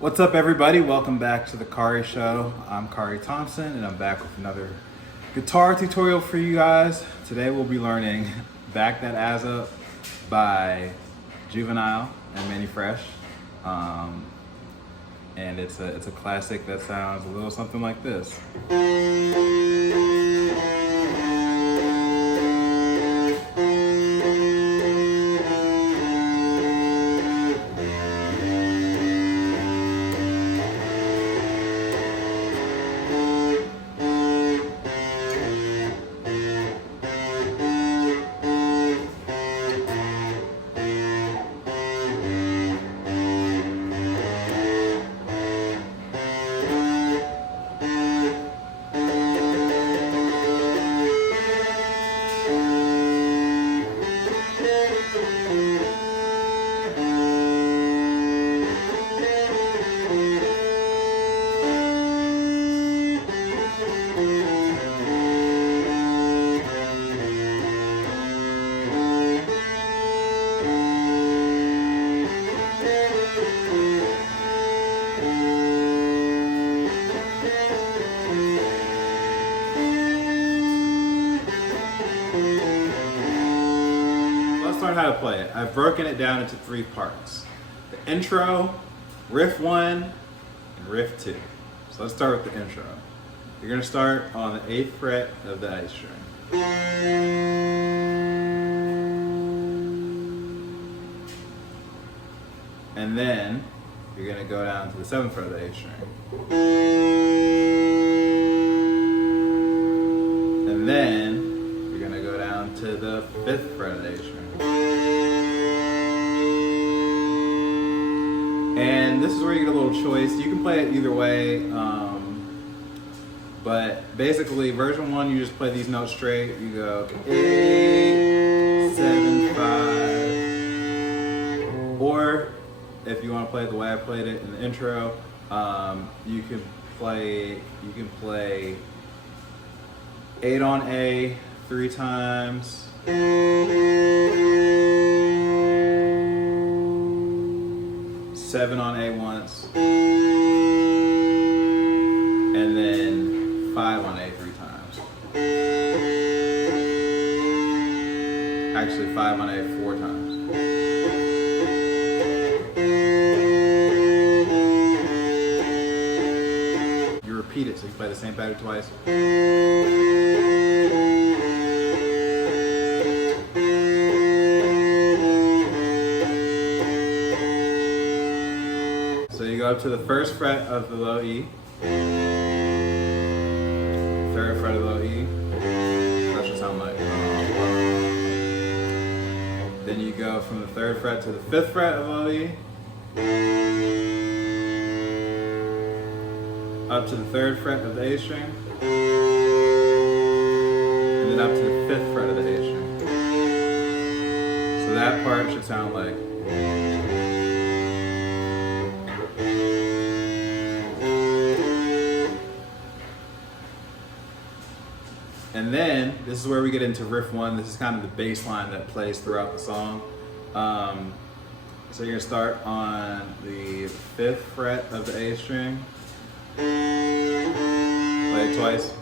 What's up, everybody? Welcome back to the Kari Show. I'm Kari Thompson, and I'm back with another guitar tutorial for you guys. Today we'll be learning Back That Ass Up by Juvenile and Mannie Fresh. And it's a classic that sounds a little something like this. Learn how to play it. I've broken it down into 3 parts: the intro, Riff One, and Riff Two. So let's start with the intro. You're going to start on the 8th fret of the A string. And then you're going to go down to the 7th fret of the A string. And then you're going to go down to the 5th fret of the A string. And this is where you get a little choice. You can play it either way, but basically version 1, you just play these notes straight. You go 8, 7, 5. Or if you want to play it the way I played it in the intro, you can play 8 on A 3 times. 7 on A once, and then 5 on A 3 times. Actually, 5 on A 4 times. You repeat it, so you play the same pattern twice. So you go up to the 1st fret of the low E, 3rd fret of the low E. That should sound like. Then you go from the 3rd fret to the 5th fret of low E, up to the 3rd fret of the A string, and then up to the 5th fret of the A string. So that part should sound like. And then, this is where we get into Riff One. This is kind of the bass line that plays throughout the song. So you're gonna start on the 5th fret of the A string. Play it twice.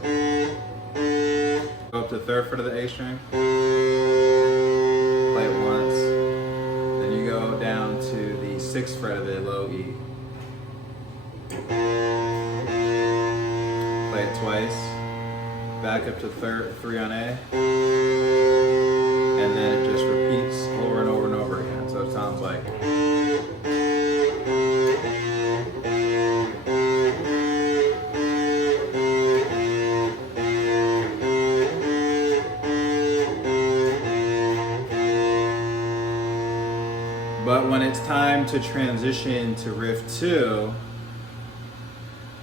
Go up to the 3rd fret of the A string. Play it once. Then you go down to the 6th fret of the low E. Play it twice. Back up to 3 on A, and then it just repeats over and over and over again. So it sounds like. But when it's time to transition to Riff 2,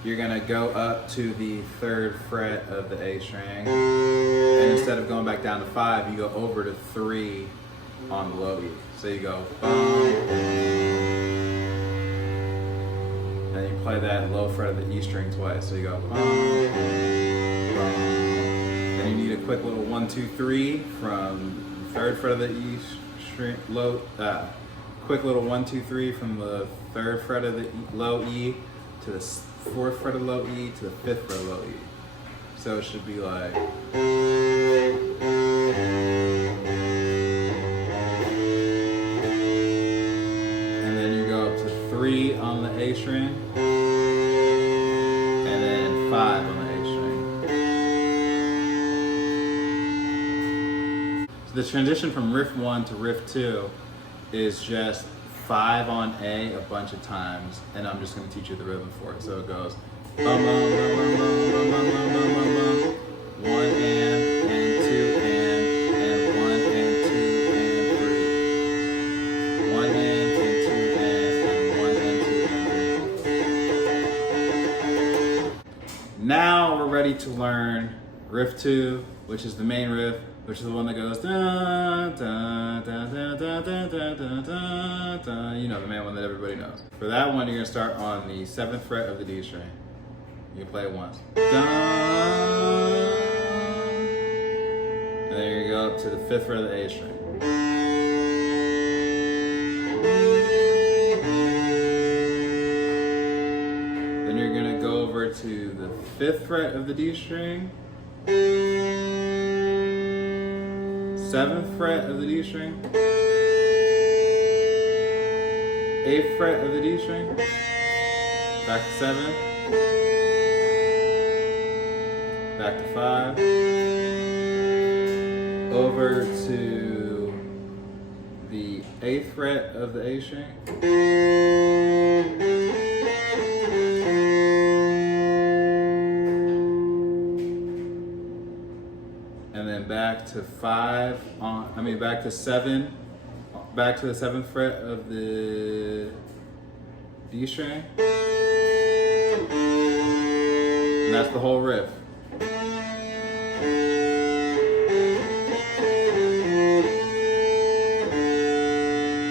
you're gonna go up to the 3rd fret of the A string, and instead of going back down to 5, you go over to 3 on the low E. So you go bum, and you play that low fret of the E string twice. So you go bum, bum. Then you need a quick little 1, 2, 3 from the 3rd fret of the E string, quick little 1, 2, 3 from the 3rd fret of the low E to the 4th fret of low E to the 5th fret of low E. So it should be like. And then you go up to 3 on the A string, and then 5 on the A string. So the transition from Riff 1 to Riff 2 is just 5 on A a bunch of times, and I'm just going to teach you the rhythm for it. So it goes bum, bum, bum, bum, bum, bum, bum, bum, bum, bum, bum. 1 and 2 and 1 and 2 and 3. 1 and 2 and 1 and 2 and 3. Now we're ready to learn Riff 2, which is the main riff, which is the one that goes da da da da da da da da da da. You know, the main one that everybody knows. For that one, you're gonna start on the 7th fret of the D string. You can play it once. Da. And then you're gonna go up to the 5th fret of the A string. Then you're gonna go over to the 5th fret of the D string. 7th fret of the D string, 8th fret of the D string, back to 7, back to 5, over to the 8th fret of the A string, and then back to 5 on, back to 7, back to the 7th fret of the D string. And that's the whole riff.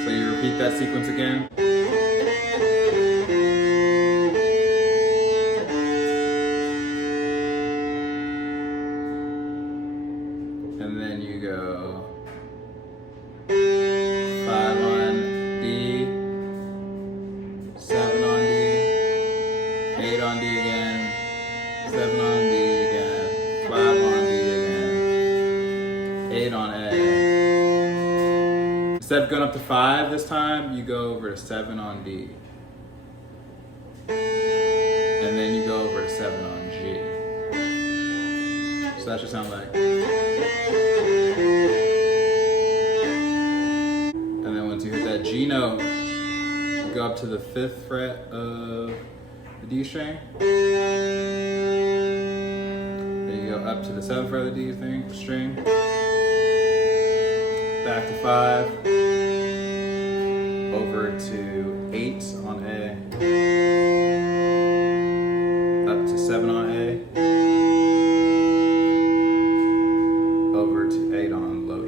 So you repeat that sequence again. And then you go 5 on D, 7 on D, 8 on D again, 7 on D again, 5 on D again, 8 on A. Instead of going up to 5 this time, you go over to 7 on D. And then you go over to 7 on G. So that should sound like. And then once you hit that G note, you go up to the 5th fret of the D string. Then you go up to the 7th fret of the D string. Back to 5. Over to 8 on A. Up to 7 on A. Over to 8 on low E.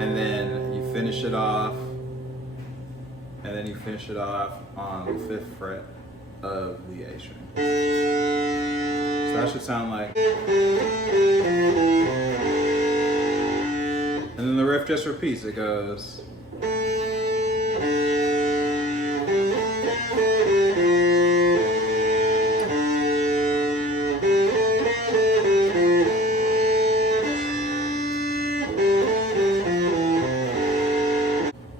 And then you finish it off. And then you finish it off on the 5th fret of the A string. So that should sound like. And then the riff just repeats. It goes.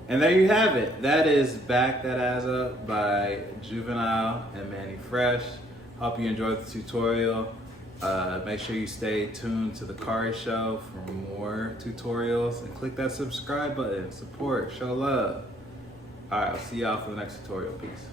And there you have it. That is Back That Ass Up by Juvenile and Mannie Fresh. Hope you enjoyed the tutorial. Make sure you stay tuned to the Kari Show for more tutorials and click that subscribe button. Support, show love. All right, I'll see y'all for the next tutorial. Peace.